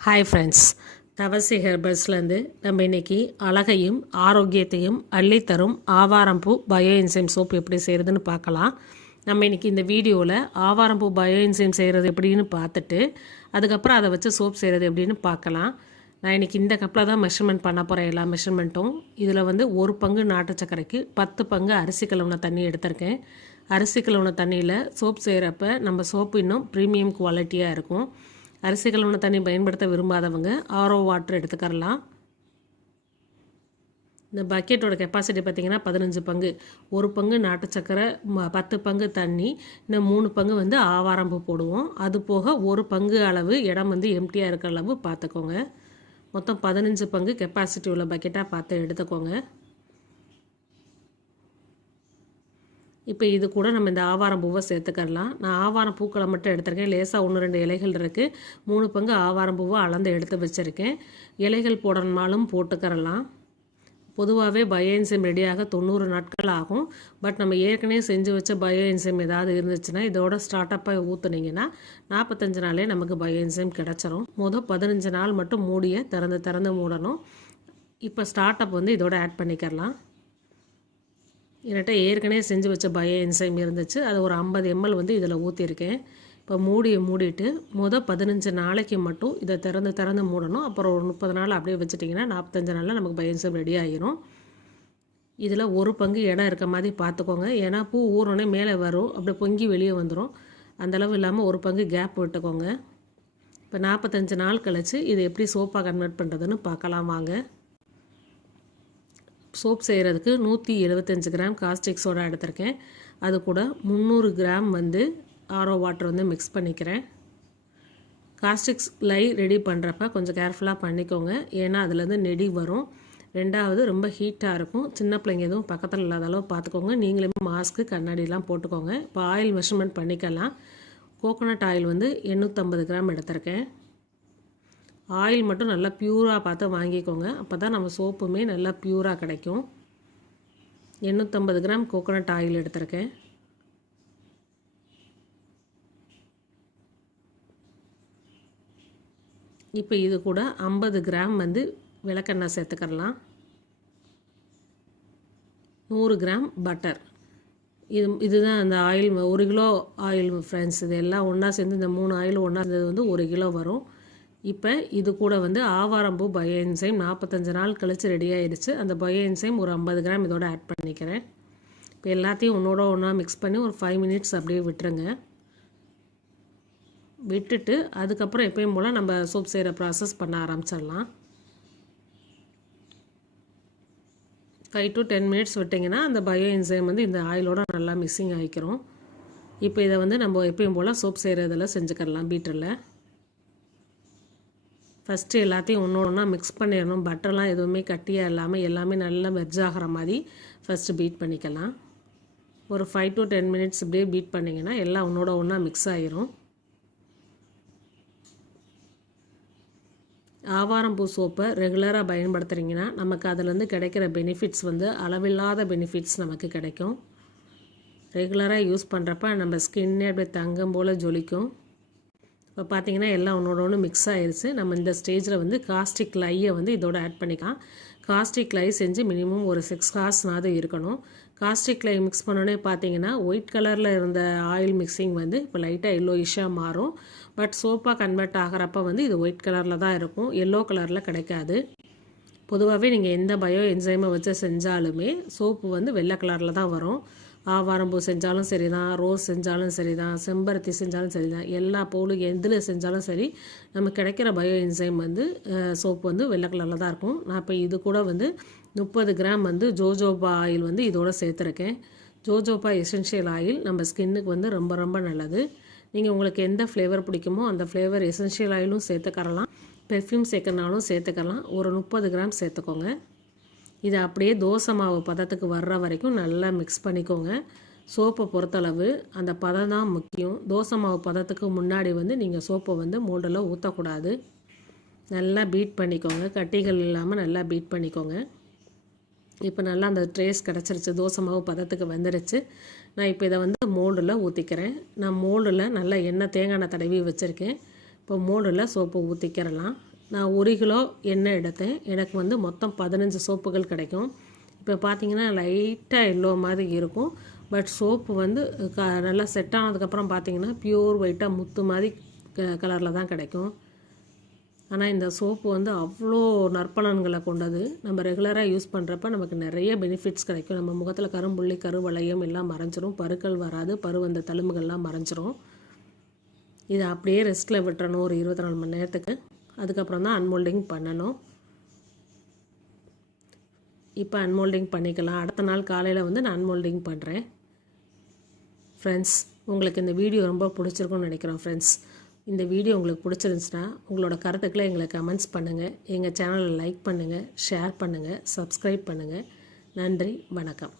Hi friends தவசி ஹெர்பல்ஸ்லேருந்து நம்ம இன்னைக்கு அழகையும் ஆரோக்கியத்தையும் அள்ளித்தரும் ஆவாரம்பூ பயோ என்சைம் சோப் எப்படி செய்கிறதுன்னு பார்க்கலாம். நம்ம இன்னைக்கு இந்த வீடியோவில் ஆவாரம்பூ பயோ என்சைம் செய்கிறது எப்படின்னு பார்த்துட்டு அதுக்கப்புறம் அதை வச்சு சோப் செய்கிறது எப்படின்னு பார்க்கலாம். நான் இன்னைக்கு இந்த கப்பில் தான் மெஷர்மெண்ட் பண்ண போகிறேன் எல்லா மெஷர்மெண்ட்டும் இதில் வந்து ஒரு பங்கு நாட்டு சர்க்கரைக்கு பத்து பங்கு அரிசி கழுவுன தண்ணி எடுத்திருக்கேன். அரிசி கழுவுன தண்ணியில் சோப் செய்கிறப்ப நம்ம சோப்பு இன்னும் ப்ரீமியம் குவாலிட்டியாக இருக்கும். அரிசி கழுவுன தண்ணி பயன்படுத்த விரும்பாதவங்க ஆரோ வாட்டர் எடுத்துக்கரலாம். இந்த பக்கெட்டோட கெப்பாசிட்டி பார்த்திங்கன்னா பதினஞ்சு பங்கு. ஒரு பங்கு நாட்டு சக்கரை ம- பத்து பங்கு தண்ணி இன்னும் மூணு பங்கு வந்து ஆவாரம்பு போடுவோம். அது போக ஒரு பங்கு அளவு இடம் வந்து எம்டியாக இருக்கிற அளவு பார்த்துக்கோங்க மொத்தம் பதினஞ்சு பங்கு கெப்பாசிட்டி உள்ள பக்கெட்டாக பார்த்து எடுத்துக்கோங்க. இப்போ இது கூட நம்ம இந்த ஆவாரம் பூவை சேர்த்துக்கலாம் நான் ஆவாரம் பூக்களை மட்டும் எடுத்திருக்கேன். லேசாக ஒன்று ரெண்டு இலைகள் இருக்குது மூணு பங்கு ஆவாரம் பூவை அளந்து எடுத்து வச்சுருக்கேன். இலைகள் போடணுமாலும் போட்டுக்கரலாம். பொதுவாகவே பயோ என்சைம் ரெடியாக தொண்ணூறு நாட்கள் ஆகும். பட் நம்ம ஏற்கனவே செஞ்சு வச்ச பயோ என்சைம் ஏதாவது இருந்துச்சுன்னா இதோட ஸ்டார்டப்பாக ஊற்றுனீங்கன்னா நாற்பத்தஞ்சு நாளே நமக்கு பயோ என்சைம் கிடச்சிரும். மொதல் பதினஞ்சு நாள் மட்டும் மூடிய திறந்து திறந்து மூடணும். இப்போ ஸ்டார்ட் அப் வந்து இதோட ஆட் பண்ணிக்கிறலாம் என்கிட்ட ஏற்கனவே செஞ்சு வச்ச பயோ என்சைம் இருந்துச்சு. அது ஒரு ஐம்பது எம்எல் வந்து இதில் ஊற்றிருக்கேன் இப்போ மூடியை மூடிட்டு மொதல் பதினஞ்சு நாளைக்கு மட்டும் இதை திறந்து திறந்து மூடணும். அப்புறம் ஒரு முப்பது நாள் அப்படியே வச்சுட்டிங்கன்னா நாற்பத்தஞ்சு நாளில் நமக்கு பயோ ரெடி ஆகிரும் இதில் ஒரு பங்கு இடம் இருக்க மாதிரி பார்த்துக்கோங்க. ஏன்னா பூ ஊறோடனே மேலே வரும். அப்படியே பொங்கி வெளியே வந்துடும் அந்தளவு இல்லாமல் ஒரு பங்கு கேப் விட்டுக்கோங்க. இப்போ நாற்பத்தஞ்சு நாள் கழித்து இதை எப்படி சோப்பாக கன்வெர்ட் பண்ணுறதுன்னு பார்க்கலாம் வாங்க. சோப் செய்கிறதுக்கு நூற்றி எழுபத்தஞ்சு கிராம் காஸ்டிக் சோடா எடுத்திருக்கேன். அது கூட முந்நூறு கிராம் வந்து ஆரோ வாட்டர் வந்து மிக்ஸ் பண்ணிக்கிறேன். காஸ்டிக்ஸ் லை ரெடி பண்ணுறப்ப கொஞ்சம் கேர்ஃபுல்லாக பண்ணிக்கோங்க. ஏன்னா அதுலேருந்து நெடி வரும். ரெண்டாவது ரொம்ப ஹீட்டாக இருக்கும். சின்ன பிள்ளைங்க எதுவும் பக்கத்தில் இல்லாத அளவு பார்த்துக்கோங்க நீங்களுமே மாஸ்க்கு கண்ணாடிலாம் போட்டுக்கோங்க. இப்போ ஆயில் மெஷர்மெண்ட் பண்ணிக்கலாம். கோகோனட் ஆயில் வந்து எண்ணூற்றம்பது கிராம் எடுத்திருக்கேன். ஆயில் மட்டும் நல்லா பியூராக பார்த்து வாங்கிக்கோங்க. அப்போ தான் நம்ம சோப்புமே நல்லா பியூராக கிடைக்கும். எண்ணூற்றம்பது கிராம் கோகோனட் ஆயில் எடுத்திருக்கேன். இப்போ இது கூட ஐம்பது கிராம் வந்து விளக்கெண்ணெய் சேர்த்துக்கலாம் நூறு கிராம் பட்டர் இது இதுதான் அந்த ஆயில் ஒரு கிலோ ஆயில் ஃப்ரெண்ட்ஸ் இது எல்லாம் ஒன்றா சேர்ந்து இந்த மூணு ஆயில் ஒன்றா சேர்ந்தது வந்து ஒரு கிலோ வரும். இப்போ இது கூட வந்து ஆவாரம்பூ பயோ என்சைம் நாற்பத்தஞ்சு நாள் கழித்து ரெடி ஆயிடுச்சு. அந்த பயோ என்சைம் ஒரு ஐம்பது கிராம் இதோட ஆட் பண்ணிக்கிறேன். இப்போ எல்லாத்தையும் ஒன்றோட ஒன்றா மிக்ஸ் பண்ணி ஒரு ஃபைவ் மினிட்ஸ் அப்படியே விட்டுருங்க. விட்டுட்டு அதுக்கப்புறம் எப்பயும் போல் நம்ம சோப் செய்கிற ப்ராசஸ் பண்ண ஆரம்பிச்சிடலாம். ஃபைவ் டு டென் மினிட்ஸ் விட்டிங்கன்னா அந்த பயோ என்சைம் வந்து இந்த ஆயிலோட நல்லா மிக்சிங் ஆகிக்கிறோம் இப்போ இதை வந்து நம்ம எப்பயும் போல் சோப் செய்கிறதில் செஞ்சுக்கலாம் பீட்டரில் ஃபஸ்ட்டு எல்லாத்தையும் ஒன்று ஒன்றா மிக்ஸ் பண்ணிடணும். பட்டர்லாம் எதுவுமே கட்டியாக இல்லாமல் எல்லாமே நல்லா மெர்ஜ் ஆகிற மாதிரி ஃபஸ்ட்டு பீட் பண்ணிக்கலாம். ஒரு ஃபைவ் டு டென் மினிட்ஸ் இப்படியே பீட் பண்ணிங்கன்னா எல்லாம் ஒன்றோட ஒன்றா மிக்ஸ் ஆகிரும் ஆவாரம்பூ சோப்பை ரெகுலராக பயன்படுத்துகிறீங்கன்னா நமக்கு அதுலேருந்து கிடைக்கிற பெனிஃபிட்ஸ் வந்து அளவில்லாத பெனிஃபிட்ஸ் நமக்கு கிடைக்கும். ரெகுலராக யூஸ் பண்ணுறப்ப நம்ம ஸ்கின்னே அப்படியே தங்கம் போல் ஜொலிக்கும். இப்போ பார்த்தீங்கன்னா எல்லாம் ஒன்றோட ஒன்று மிக்ஸ் ஆயிருச்சு. நம்ம இந்த ஸ்டேஜில் வந்து காஸ்டிக் லையை வந்து இதோட ஆட் பண்ணிக்கலாம். காஸ்டிக் லை செஞ்சு மினிமம் ஒரு சிக்ஸ் ஹார்ஸ்னாவது இருக்கணும். காஸ்டிக் லை மிக்ஸ் பண்ணோன்னே பார்த்தீங்கன்னா ஒயிட் கலரில் இருந்த ஆயில் மிக்சிங் வந்து இப்போ லைட்டாக எல்லோயிஷாக மாறும். பட் சோப்பாக கன்வெர்ட் ஆகிறப்ப வந்து இது ஒயிட் கலரில் தான் இருக்கும். எல்லோ கலரில் கிடைக்காது. பொதுவாகவே நீங்கள் எந்த பயோ என்சைமை வச்சு செஞ்சாலுமே சோப்பு வந்து வெள்ளை கலரில் தான் வரும். ஆவாரம்பூ செஞ்சாலும் சரி தான் ரோஸ் செஞ்சாலும் சரி தான் செம்பருத்தி செஞ்சாலும் சரி தான் எல்லா பவுலும் எதில் செஞ்சாலும் சரி நமக்கு கிடைக்கிற பயோ என்சைம் வந்து சோப்பு வந்து வெள்ளை கலரில் தான் இருக்கும். நான் இப்போ இது கூட வந்து முப்பது கிராம் வந்து ஜோஜோபா ஆயில் வந்து இதோட சேர்த்துருக்கேன். ஜோஜோபா எசென்ஷியல் ஆயில் நம்ம ஸ்கின்னுக்கு வந்து ரொம்ப ரொம்ப நல்லது. நீங்கள் உங்களுக்கு எந்த ஃப்ளேவர் பிடிக்குமோ அந்த ஃப்ளேவர் எசென்ஷியல் ஆயிலும் சேர்த்துக்கறலாம் பெர்ஃப்யூம் சேர்க்கறனாலும் சேர்த்துக்கலாம் ஒரு முப்பது கிராம் சேர்த்துக்கோங்க. இதை அப்படியே தோசை மாவு பதத்துக்கு வர்ற வரைக்கும் நல்லா மிக்ஸ் பண்ணிக்கோங்க. சோப்பை பொறுத்தளவு அந்த பதம் தான் முக்கியம். தோசை மாவு பதத்துக்கு முன்னாடி வந்து நீங்கள் சோப்பை வந்து மோல்டில் ஊற்றக்கூடாது நல்லா பீட் பண்ணிக்கோங்க. கட்டிகள் இல்லாமல் நல்லா பீட் பண்ணிக்கோங்க. இப்போ நல்லா அந்த ட்ரேஸ் கிடச்சிருச்சு. தோசை மாவு பதத்துக்கு வந்துடுச்சு நான் இப்போ இதை வந்து மோல்டில் ஊற்றிக்கிறேன் நான் மோல்டில் நல்லா எண்ணெய் தேங்காய் தடவி வச்சுருக்கேன். இப்போ மோல்டில் சோப்பு ஊற்றிக்கிறலாம் நான் ஒரு கிலோ எண்ணெய் எடுத்தேன். எனக்கு வந்து மொத்தம் பதினஞ்சு சோப்புகள் கிடைக்கும். இப்போ பார்த்தீங்கன்னா லைட்டாக எல்லோ மாதிரி இருக்கும். பட் சோப்பு வந்து க நல்லா செட் ஆனதுக்கப்புறம் பார்த்தீங்கன்னா பியூர் ஒயிட்டாக முத்து மாதிரி க கலரில் தான் கிடைக்கும். ஆனால் இந்த சோப்பு வந்து அவ்வளோ நற்பலன்களை கொண்டது. நம்ம ரெகுலராக யூஸ் பண்ணுறப்ப நமக்கு நிறைய பெனிஃபிட்ஸ் கிடைக்கும். நம்ம முகத்தில் கரும்புள்ளி கருவளையம் எல்லாம் மறைஞ்சிரும். பருக்கள் வராது. பரு வந்த தழும்புகள்லாம் மறைஞ்சிரும். இதை அப்படியே ரெஸ்ட்டில் விட்டுறணும். ஒரு இருபத்தி நாலு மணி நேரத்துக்கு. அதுக்கப்புறம் தான் அன்மோல்டிங் பண்ணணும். இப்போ அன்மோல்டிங் பண்ணிக்கலாம். அடுத்த நாள் காலையில் வந்து நான் அன்மோல்டிங் பண்ணுறேன் ஃப்ரெண்ட்ஸ் உங்களுக்கு இந்த வீடியோ ரொம்ப பிடிச்சிருக்கும்னு நினைக்கிறோம் ஃப்ரெண்ட்ஸ் இந்த வீடியோ உங்களுக்கு பிடிச்சிருந்துச்சுன்னா உங்களோட கருத்துக்களை எங்களை கமெண்ட்ஸ் பண்ணுங்கள் எங்கள் சேனலை லைக் பண்ணுங்கள் ஷேர் பண்ணுங்கள் சப்ஸ்கிரைப் பண்ணுங்கள் நன்றி வணக்கம்.